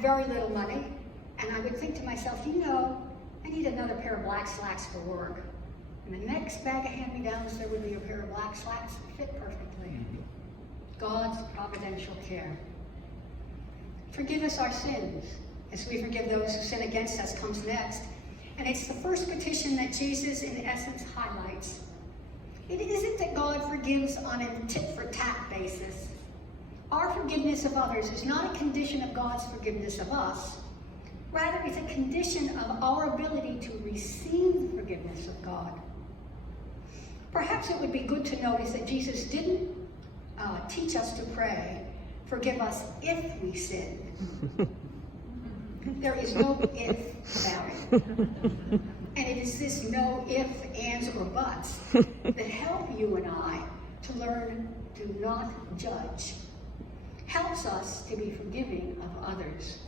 had very little money, and I would think to myself, you know, I need another pair of black slacks for work. And the next bag of hand-me-downs, there would be a pair of black slacks that fit perfectly. God's providential care. Forgive us our sins, as we forgive those who sin against us, comes next. And it's the first petition that Jesus, in essence, highlights. It isn't that God forgives on a tit-for-tat basis. Our forgiveness of others is not a condition of God's forgiveness of us. Rather, it's a condition of our ability to receive the forgiveness of God. Perhaps it would be good to notice that Jesus didn't teach us to pray, forgive us if we sin. There is no if about it. And it is this no if, ands, or buts that help you and I to learn to not judge. Helps us to be forgiving of others.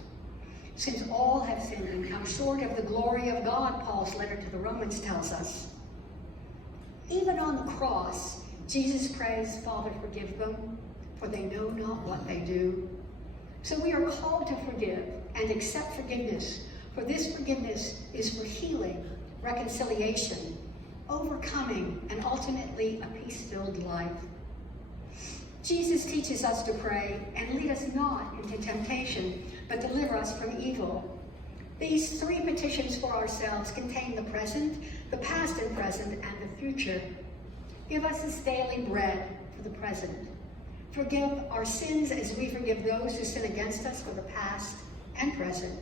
Since all have sinned and come short of the glory of God, Paul's letter to the Romans tells us. Even on the cross, Jesus prays, Father, forgive them, for they know not what they do. So we are called to forgive and accept forgiveness, for this forgiveness is for healing, reconciliation, overcoming, and ultimately a peace-filled life. Jesus teaches us to pray and lead us not into temptation, but deliver us from evil. These three petitions for ourselves contain the present, the past and present, and the future. Give us this daily bread for the present. Forgive our sins as we forgive those who sin against us for the past and present.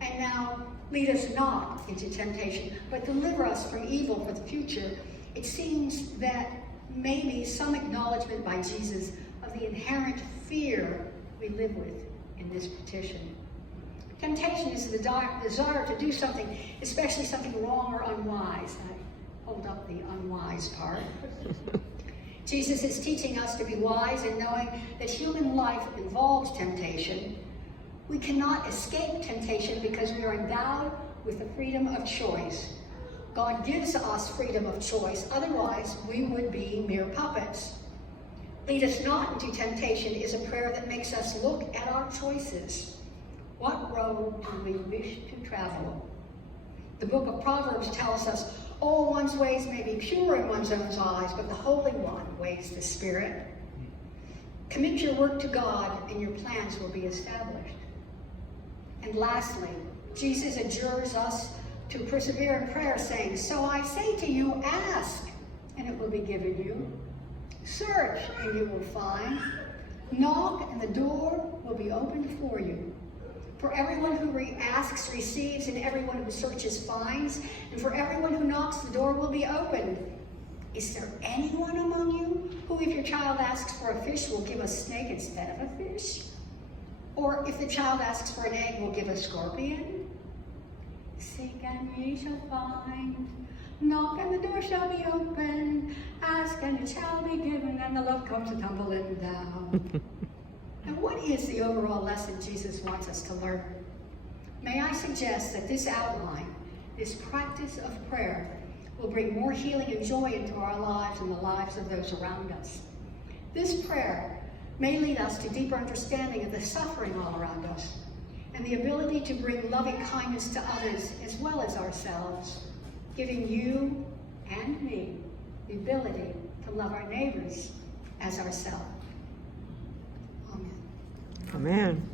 And now, lead us not into temptation, but deliver us from evil for the future. It seems that maybe some acknowledgement by Jesus of the inherent fear we live with in this petition. Temptation is the desire to do something, especially something wrong or unwise. I hold up the unwise part. Jesus is teaching us to be wise in knowing that human life involves temptation. We cannot escape temptation because we are endowed with the freedom of choice. God gives us freedom of choice, otherwise we would be mere puppets. Lead us not into temptation is a prayer that makes us look at our choices. What road do we wish to travel? The book of Proverbs tells us, all one's ways may be pure in one's own eyes, but the Holy One weighs the Spirit. Commit your work to God and your plans will be established. And lastly, Jesus adjures us to persevere in prayer, saying, so I say to you, ask, and it will be given you. Search, and you will find. Knock, and the door will be opened for you. For everyone who asks receives, and everyone who searches finds, and for everyone who knocks the door will be opened. Is there anyone among you who, if your child asks for a fish, will give a snake instead of a fish? Or if the child asks for an egg, will give a scorpion? Seek and ye shall find. Knock and the door shall be opened. Ask and it shall be given, and the love comes a tumbling down. And what is the overall lesson Jesus wants us to learn? May I suggest that this outline, this practice of prayer, will bring more healing and joy into our lives and the lives of those around us. This prayer may lead us to deeper understanding of the suffering all around us and the ability to bring loving kindness to others as well as ourselves, giving you and me the ability to love our neighbors as ourselves. Amen. Amen.